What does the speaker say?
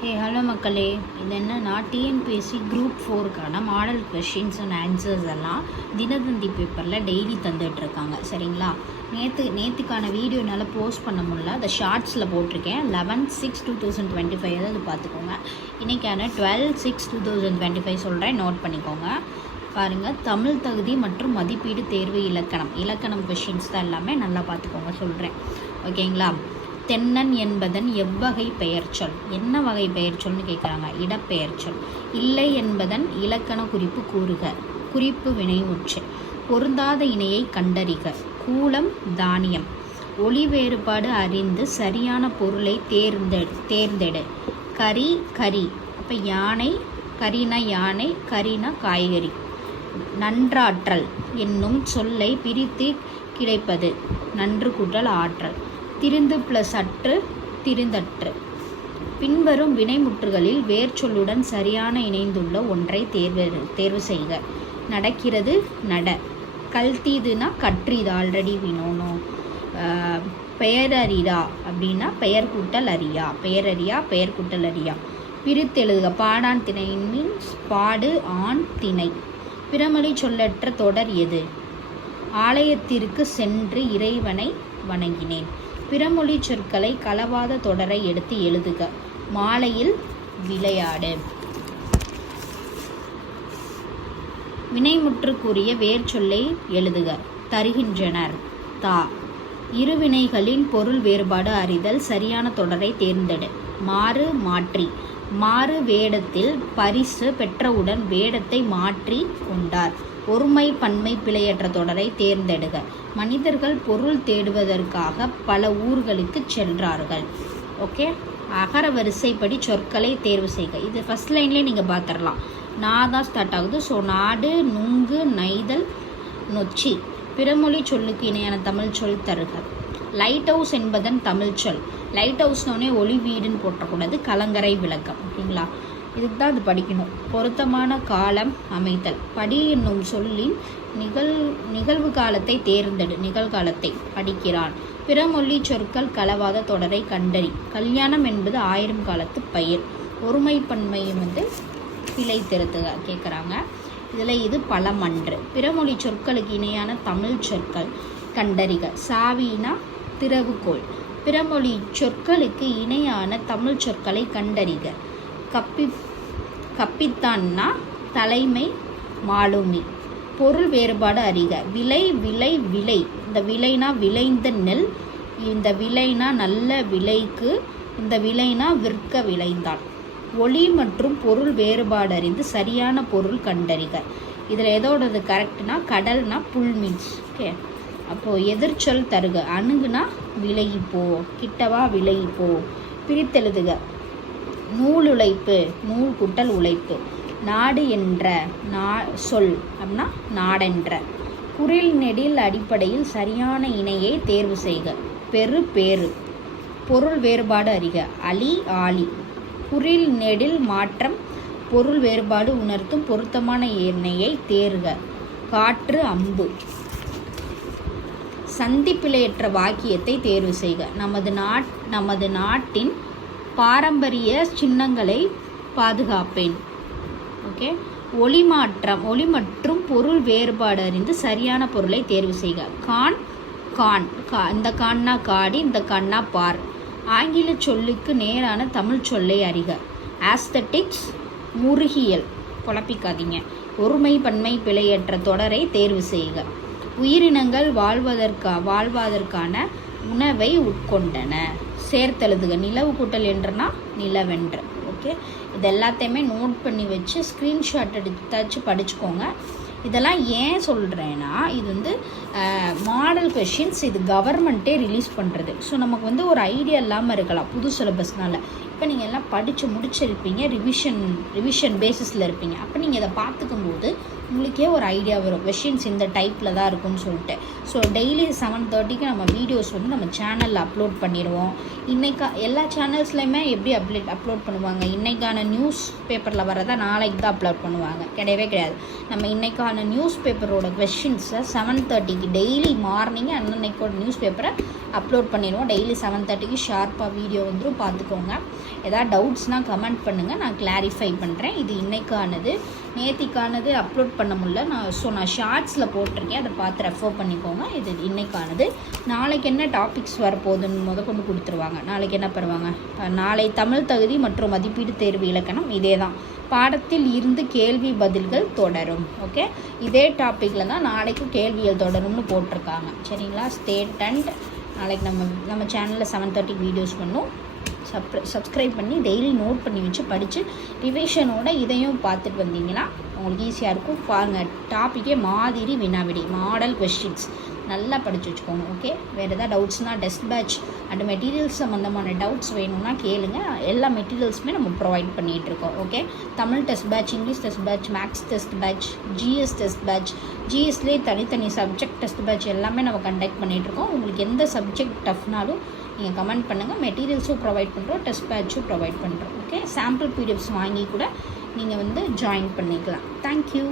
Hello மக்களே, இது என்னன்னா டிஎன்பிஎஸ்சி குரூப் 4க்கான மாடல் கொஷின்ஸ் அண்ட் ஆன்சர்ஸ் எல்லாம் தினத்தந்தி பேப்பரில் டெய்லி தந்துட்டுருக்காங்க. சரிங்களா? நேற்றுக்கான வீடியோ என்னால் போஸ்ட் பண்ண முடியல, அதை ஷார்ட்ஸில் போட்டிருக்கேன். 11/6/2025 அதாவது பார்த்துக்கோங்க. இன்றைக்கான 12/6/2025 சொல்கிறேன், நோட் பண்ணிக்கோங்க. பாருங்கள், தமிழ் தகுதி மற்றும் மதிப்பீடு தேர்வு இலக்கணம் கொஷின்ஸ் தான் எல்லாமே, நல்லா பார்த்துக்கோங்க சொல்கிறேன். ஓகேங்களா? தென்னன் என்பதன் எவ்வகை பெயர்ச்சொல்? என்ன வகை பெயர்ச்சொல்னு கேட்குறாங்க. இடப்பெயர்ச்சொல். இல்லை என்பதன் இலக்கண குறிப்பு கூறுக. குறிப்பு வினைமுற்று. பொருந்தாத இணையை கண்டறிக. கூலம் தானியம். ஒளி வேறுபாடு அறிந்து சரியான பொருளை தேர்ந்தெடு. கரி. அப்போ யானை, கரினா யானை, கரினா காய்கறி. நன்றாற்றல் என்னும் சொல்லை பிரித்து கிடைப்பது. நன்று கூட்டல் ஆற்றல். திரிந்து ப்ளஸ் அற்று, திரிந்தற்று. பின்வரும் வினைமுற்றுகளில் வேர்ச்சொல்லுடன் சரியான இணைந்துள்ள ஒன்றை தேர்வு செய்க. நடக்கிறது, நட. கல்தீதுனா கற்றிது, ஆல்ரெடி வினோனோ. பெயரறியா அப்படின்னா பெயர் கூட்டல் அறியா, பெயர் கூட்டல் அறியா. பிரித்தெழுதுக. பாடான் திணை மீன்ஸ் பாடு ஆண் திணை. பிறமொழி சொல்லற்ற தொடர் எது? ஆலயத்திற்கு சென்று இறைவனை வணங்கினேன். பிறமொழி சொற்களை கலவாத தொடரை எடுத்து எழுதுக. மாலையில் விளையாடு. வினைமுற்றுக்குரிய வேர்ச்சொல்லை எழுதுக. தருகின்றனர், தா. இருவினைகளின் பொருள் வேறுபாடு அறிதல். சரியான தொடரை தேர்ந்தெடு. மாறு, மாற்றி. மாறு வேடத்தில் பரிசு பெற்றவுடன் வேடத்தை மாற்றி கொண்டார். ஒருமை பன்மை பிழையற்ற தொடரை தேர்ந்தெடுக. மனிதர்கள் பொருள் தேடுவதற்காக பல ஊர்களுக்கு சென்றார்கள். ஓகே, அகர வரிசைப்படி சொற்களை தேர்வு செய்க. இது ஃபர்ஸ்ட் லைன்லேயே நீங்கள் பார்த்துடலாம். நான் தான் ஸ்டார்ட் ஆகுது. ஸோ நாடு, நுங்கு, நெய்தல், நொச்சி. பிறமொழி சொல்லுக்கு இணையான தமிழ் சொல் தருக. லைட் ஹவுஸ் என்பதன் தமிழ் சொல். லைட் ஹவுஸ்னோடனே ஒளி வீடுன்னு போட்டக்கூடாது, கலங்கரை விளக்கம். ஓகேங்களா? இதுக்கு தான் அது படிக்கணும். பொருத்தமான காலம் அமைத்தல். படி என்னும் சொல்லின் நிகழ்வு காலத்தை தேர்ந்தெடு. நிகழ்காலத்தை. படிக்கிறான். பிறமொழி சொற்கள் கலவாத தொடரை கண்டறி. கல்யாணம் என்பது 1000 காலத்து பயிர். ஒருமை பன்மையும் பிழை திருத்துக கேட்குறாங்க. இதில் இது பழமன்று. பிறமொழி சொற்களுக்கு இணையான தமிழ் சொற்கள் கண்டறிக. சாவினா திறவுகோல். பிறமொழி சொற்களுக்கு இணையான தமிழ் சொற்களை கண்டறிக. கப்பித்தான்னா தலைமை, மாலுமி. பொருள் வேறுபாடு அறிக. விலை, விலை. இந்த விலைனா விளைந்த நெல், இந்த விலைனா நல்ல விலைக்கு, இந்த விலைனா விற்க விளைந்தான். ஒளி மற்றும் பொருள் வேறுபாடு அறிந்து சரியான பொருள் கண்டறிக. இதில் எதோடது கரெக்டுனா கடல்னா புல் மீன்ஸ். ஓகே, அப்போது எதிர்ச்சொல் தருக. அணுகுனா விலகி போ, கிட்டவா விலகி போ. பிரித்தெழுதுக. நூலுழைப்பு, நூல் கூட்டல் உழைப்பு. நாடு என்ற சொல் அப்படின்னா நாடென்ற. குறில் நெடில் அடிப்படையில் சரியான இணையை தேர்வு செய்க. பெரு, பேரு. பொருள் வேறுபாடு அறிக. அலி, ஆலி. குறில் நெடில் மாற்றம் பொருள் வேறுபாடு உணர்த்தும் பொருத்தமான இணையை தேர்க. காற்று, அம்பு. சந்திப்பிழையற்ற வாக்கியத்தை தேர்வு செய்க. நமது நாட்டின் பாரம்பரிய சின்னங்களை பாதுகாப்பேன். ஓகே, ஒளி மற்றும் பொருள் வேறுபாடு அறிந்து சரியான பொருளை தேர்வு செய்க. கான். இந்த கான்னா காடி, இந்த கான்னா பார். ஆங்கில சொல்லுக்கு நேரான தமிழ் சொல்லை அறிக. ஆஸ்தட்டிக்ஸ், முருகியல். குழப்பிக்காதீங்க. ஒருமை பன்மை பிழையற்ற தொடரை தேர்வு செய்க. உயிரினங்கள் வாழ்வதற்கான உணவை உட்கொண்டன. சேர்த்தெழுதுக. நிலவு கூட்டல் என்றனா நிலவென்று. ஓகே, இது எல்லாத்தையுமே நோட் பண்ணி வச்சு ஸ்க்ரீன்ஷாட் எடுத்தாச்சு படிச்சுக்கோங்க. இதெல்லாம் ஏன் சொல்கிறேன்னா, இது மாடல் கொஷின்ஸ், இது கவர்மெண்ட்டே ரிலீஸ் பண்ணுறது. ஸோ நமக்கு ஒரு ஐடியா இல்லாமல் இருக்கலாம் புது சிலபஸ்னால். இப்போ நீங்கள் எல்லாம் படித்து முடிச்சிருப்பீங்க, ரிவிஷன் பேசிஸில் இருப்பீங்க. அப்போ நீங்கள் இதை பார்த்துக்கும் போது உங்களுக்கே ஒரு ஐடியா வரும் கொஷின்ஸ் இந்த டைப்பில் தான் இருக்கும்னு சொல்லிட்டு. ஸோ டெய்லி 7:30க்கு நம்ம வீடியோஸ் வந்து நம்ம சேனலில் அப்லோட் பண்ணிடுவோம். எல்லா சேனல்ஸ்லையுமே எப்படி அப்லோட் பண்ணுவாங்க, இன்றைக்கான நியூஸ் பேப்பரில் வரதை நாளைக்கு தான் அப்லோட் பண்ணுவாங்க, கிடையவே கிடையாது. நம்ம இன்றைக்கான நியூஸ் பேப்பரோட கொஷின்ஸை 7:30க்கு டெய்லி மார்னிங் அன்னைக்கோட நியூஸ் பேப்பரை அப்லோட் பண்ணிடுவோம். டெய்லி 7:30க்கு ஷார்ப்பாக வீடியோ வந்துடும், பார்த்துக்கோங்க. ஏதாவது டவுட்ஸ்னால் கமெண்ட் பண்ணுங்கள், நான் கிளாரிஃபை பண்ணுறேன். இது இன்றைக்கானது. நேத்திக்கானது அப்லோட் பண்ண முடியல, நான் ஷார்ட்ஸில் போட்டிருக்கேன், அதை பார்த்து ரெஃபர் பண்ணிக்கோங்க. இது இன்றைக்கானது. நாளைக்கு என்ன டாபிக்ஸ் வரப்போகுதுன்னு கொண்டு கொடுத்துருவாங்க. நாளைக்கு என்ன பண்ணுவாங்க, நாளை தமிழ் தகுதி மற்றும் மதிப்பீடு தேர்வு இலக்கணம் இதே தான். பாடத்தில் இருந்து கேள்வி பதில்கள் தொடரும். ஓகே, இதே டாப்பிக்கில் தான் நாளைக்கு கேள்விகள் தொடரும்னு போட்டிருக்காங்க. சரிங்களா? Stay don't. நாளைக்கு நம்ம சேனலில் 7:30 வீடியோஸ் பண்ணும். சப்ஸ்கிரைப் பண்ணி டெய்லி நோட் பண்ணி வச்சு படித்து ரிவிஷனோட இதையும் பார்த்துட்டு வந்தீங்கன்னா உங்களுக்கு ஈஸியாக இருக்கும். பாருங்கள், டாப்பிக்கே மாதிரி வினாவிடி மாடல் கொஸ்டின்ஸ் நல்லா படித்து வச்சுக்கோங்க. ஓகே, வேறு எதாவது டவுட்ஸ்னால் டெஸ்ட் பேட்ச் அண்ட் மெட்டீரியல்ஸ் சம்மந்தமான டவுட்ஸ் வேணும்னா கேளுங்க. எல்லா மெட்டீரியல்ஸுமே நம்ம ப்ரொவைட் பண்ணிகிட்ருக்கோம். Okay, Tamil test batch, English test batch, maths test batch, GS test batch, ஜிஎஸ்லேயே தனித்தனி சப்ஜெக்ட் டெஸ்ட் பேட்ச் எல்லாமே நம்ம கண்டக்ட் பண்ணிகிட்ருக்கோம். உங்களுக்கு எந்த சப்ஜெக்ட் டஃப்னாலும் நீங்கள் கமெண்ட் பண்ணுங்கள். மெட்டீரியல்ஸும் ப்ரொவைட் பண்ணுறோம், டெஸ்ட் பேட்சும் ப்ரொவைட் பண்ணுறோம். ஓகே, சாம்பிள் பிடிஎஃப்ஸ் வாங்கி கூட நீங்கள் ஜாயின் பண்ணிக்கலாம். தேங்க்யூ.